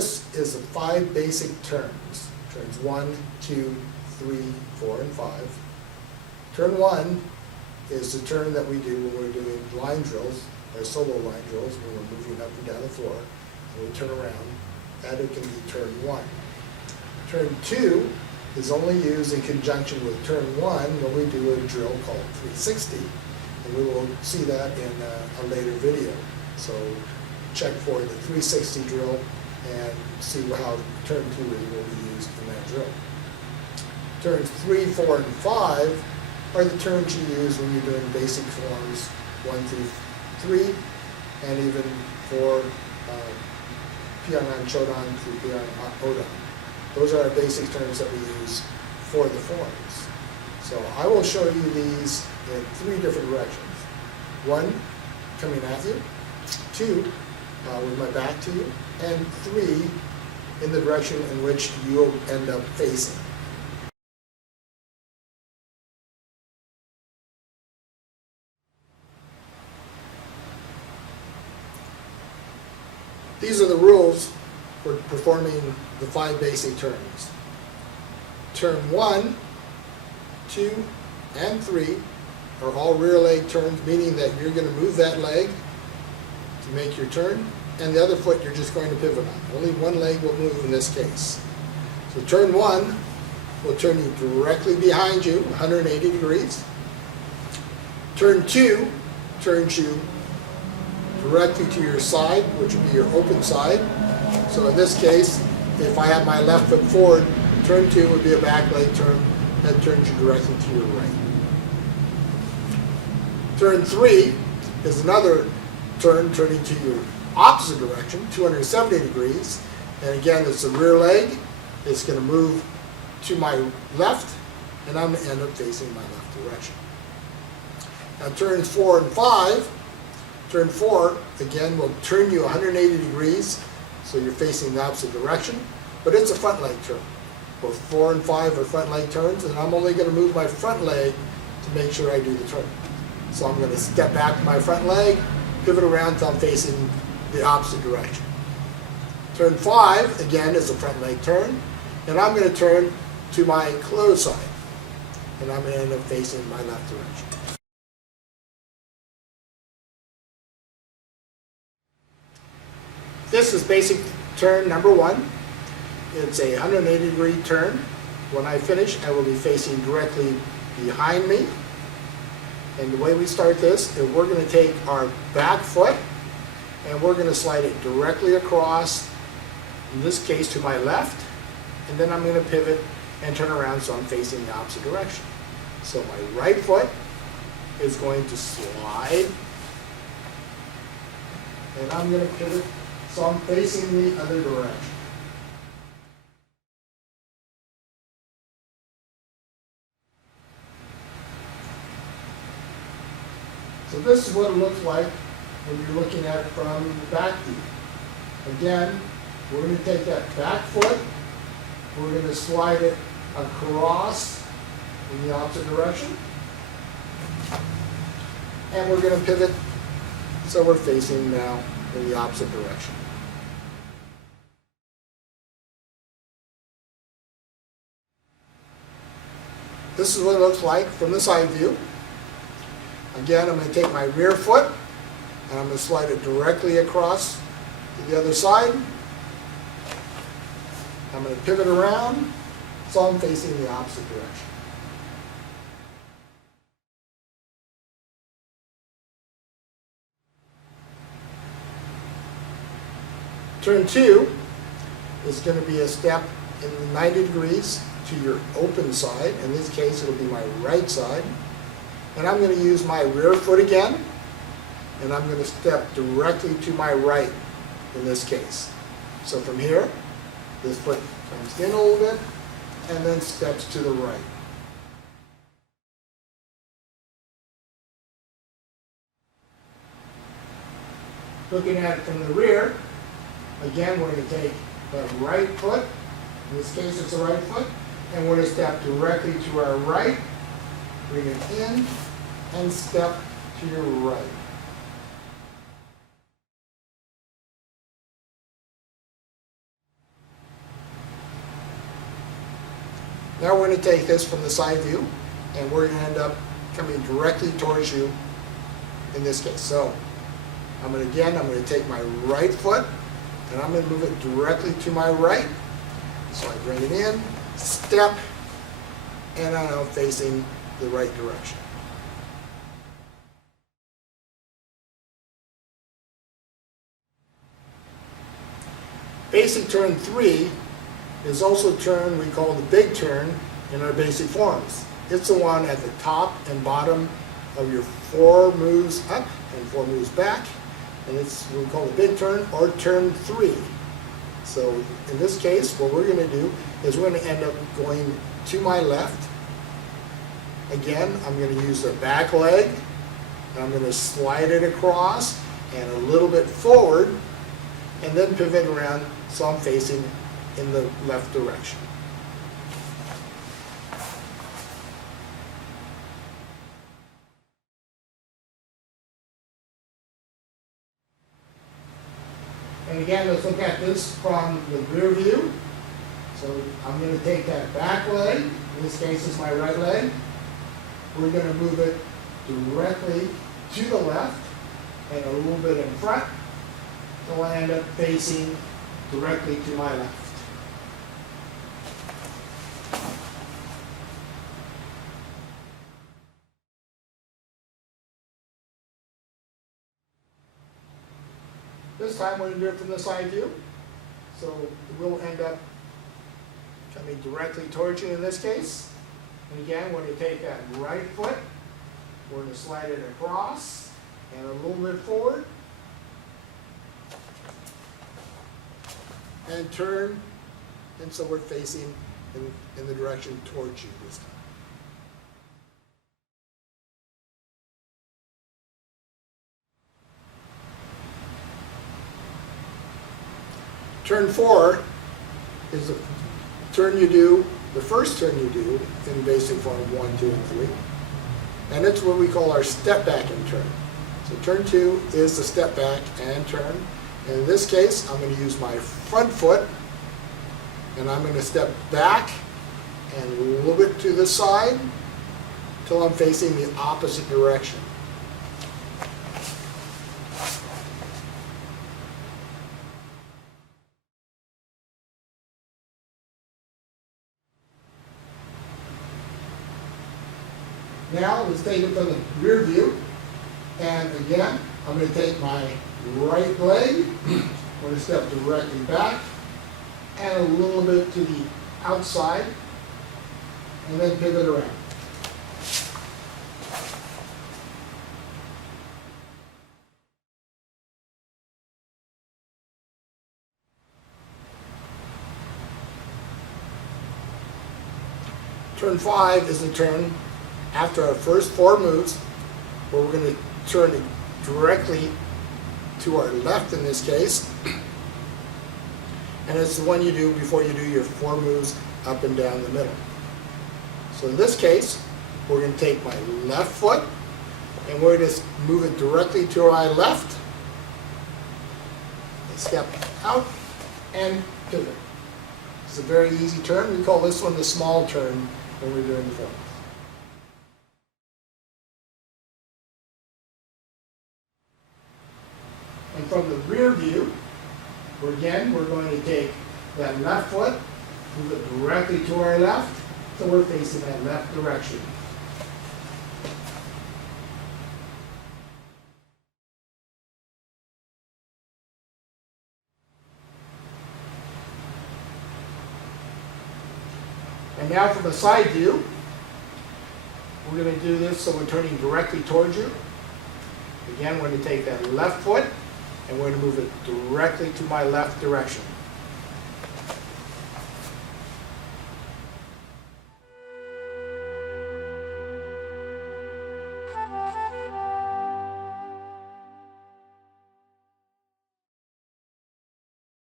this is the 5 basic turns. Turns 1, 2, 3, 4, and 5. Turn 1 is the turn that we do when we're doing line drills, or solo line drills, when we're moving up and down the floor, and we turn around. That it can be turn 1. Turn 2 is only used in conjunction with turn 1 when we do a drill called 360. And we will see that in a later video. So check for the 360 drill and see how turn 2 will be used in that drill. Turns 3, 4, and 5 are the turns you use when you're doing basic forms 1 through 3, and even for Pyongan Chodan through Pyongan Odan. Those are our basic terms that we use for the forms. So I will show you these in 3 different directions. 1, coming at you. 2, with my back to you. And 3, in the direction in which you'll end up facing. These are the rules for performing the 5 basic turns. Turn 1, 2, and 3 are all rear leg turns, meaning that you're going to move that leg to make your turn, and the other foot you're just going to pivot on. Only one leg will move in this case. So turn 1 will turn you directly behind you, 180 degrees. Turn 2 turns you directly to your side, which would be your open side. So in this case, if I have my left foot forward, turn 2 would be a back leg turn that turns you directly to your right. Turn 3 is another turn turning to your opposite direction, 270 degrees. And again, it's the rear leg. It's going to move to my left, and I'm going to end up facing my left direction. Now turns 4 and 5. Turn 4, again, will turn you 180 degrees, so you're facing the opposite direction, but it's a front leg turn. Both 4 and 5 are front leg turns, and I'm only going to move my front leg to make sure I do the turn. So I'm going to step back to my front leg, pivot around until I'm facing the opposite direction. Turn 5, again, is a front leg turn, and I'm going to turn to my closed side, and I'm going to end up facing my left direction. This is basic turn number 1. It's a 180 degree turn. When I finish, I will be facing directly behind me. And the way we start this is we're going to take our back foot and we're going to slide it directly across, in this case to my left, and then I'm going to pivot and turn around so I'm facing the opposite direction. So my right foot is going to slide, and I'm going to pivot so I'm facing the other direction. So this is what it looks like when you're looking at it from the back view. Again, we're going to take that back foot, we're going to slide it across in the opposite direction, and we're going to pivot so we're facing now in the opposite direction. This is what it looks like from the side view. Again, I'm going to take my rear foot and I'm going to slide it directly across to the other side. I'm going to pivot around so I'm facing the opposite direction. Turn 2 is going to be a step in 90 degrees to your open side. In this case, it'll be my right side. And I'm going to use my rear foot again, and I'm going to step directly to my right in this case. So from here, this foot comes in a little bit and then steps to the right. Looking at it from the rear, again, we're going to take the right foot, in this case it's the right foot, and we're going to step directly to our right, bring it in, and step to your right. Now we're going to take this from the side view, and we're going to end up coming directly towards you in this case. So I'm going to take my right foot, and I'm going to move it directly to my right. So I bring it in, step, and I'm now facing the right direction. Basic turn 3 is also a turn we call the big turn in our basic forms. It's the one at the top and bottom of your 4 moves up and 4 moves back, and it's what we call the big turn or turn 3. So in this case, what we're going to do is we're going to end up going to my left. Again, I'm going to use the back leg, and I'm going to slide it across and a little bit forward, and then pivot around so I'm facing in the left direction. And again, let's look at this from the rear view. So I'm going to take that back leg, in this case it's my right leg. We're going to move it directly to the left and a little bit in front. So I end up facing directly to my left. This time we're going to do it from the side view. So we'll end up coming directly towards you in this case. And again, we're going to take that right foot, we're going to slide it across and a little bit forward. And turn, and so we're facing in the direction towards you this time. Turn 4 is the turn you do, the first turn you do in basic form 1, 2, and 3. And it's what we call our step back and turn. So turn 2 is the step back and turn. And in this case, I'm going to use my front foot, and I'm going to step back and a little bit to the side until I'm facing the opposite direction. Now let's take it from the rear view, and again, I'm going to take my right leg, I'm going to step directly back and a little bit to the outside, and then pivot around. Turn 5 is the turn after our first 4 moves, where we're going to turn it directly to our left in this case. And it's the one you do before you do your 4 moves up and down the middle. So in this case, we're going to take my left foot and we're going to move it directly to our left. Step out and pivot. It's a very easy turn. We call this one the small turn when we're doing the form. And from the rear view, we're going to take that left foot, move it directly to our left, so we're facing that left direction. And now from the side view, we're going to do this so we're turning directly towards you. Again, we're going to take that left foot and we're going to move it directly to my left direction.